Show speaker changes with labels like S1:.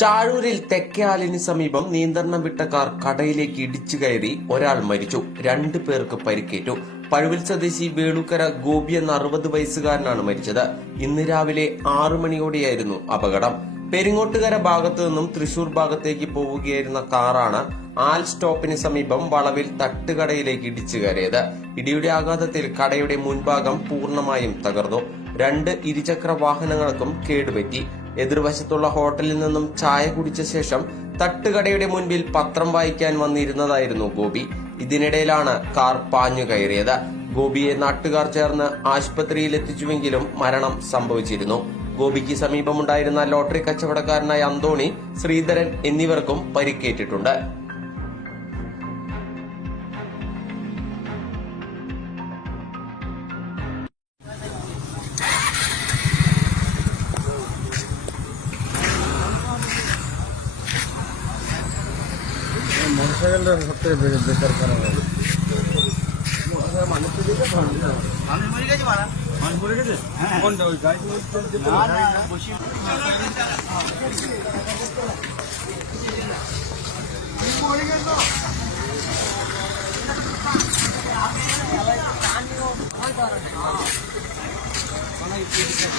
S1: ചാഴൂരിൽ തെക്കേയാലിന് സമീപം നിയന്ത്രണം വിട്ട കാർ കടയിലേക്ക് ഇടിച്ചു കയറി ഒരാൾ മരിച്ചു. രണ്ടു പേർക്ക് പരിക്കേറ്റു. പഴുവിൽ സ്വദേശി വേളുക്കര ഗോപി എന്ന അറുപത് വയസ്സുകാരനാണ് മരിച്ചത്. ഇന്ന് രാവിലെ ആറു മണിയോടെയായിരുന്നു അപകടം. പെരിങ്ങോട്ടുകര ഭാഗത്തു നിന്നും തൃശൂർ ഭാഗത്തേക്ക് പോവുകയായിരുന്ന കാറാണ് ആൽ സ്റ്റോപ്പിന് സമീപം വളവിൽ തട്ടുകടയിലേക്ക് ഇടിച്ചു കയറിയത്. ഇടിയുടെ ആഘാതത്തിൽ കടയുടെ മുൻഭാഗം പൂർണമായും തകർന്നു. രണ്ട് ഇരുചക്ര വാഹനങ്ങൾക്കും കേടുപറ്റി. എതിർവശത്തുള്ള ഹോട്ടലിൽ നിന്നും ചായ കുടിച്ച ശേഷം തട്ടുകടയുടെ മുൻപിൽ പത്രം വായിക്കാൻ വന്നിരുന്നതായിരുന്നു ഗോപി. ഇതിനിടയിലാണ് കാർ പാഞ്ഞു കയറിയത്. ഗോപിയെ നാട്ടുകാർ ചേർന്ന് ആശുപത്രിയിൽ എത്തിച്ചുവെങ്കിലും മരണം സംഭവിച്ചിരുന്നു. ഗോപിക്ക് സമീപമുണ്ടായിരുന്ന ലോട്ടറി കച്ചവടക്കാരനായ അന്തോണി ശ്രീധരൻ എന്നിവർക്കും പരിക്കേറ്റിട്ടുണ്ട്.
S2: মোটরসাইকেলটা সবথেকে বে- বেকার করা হবে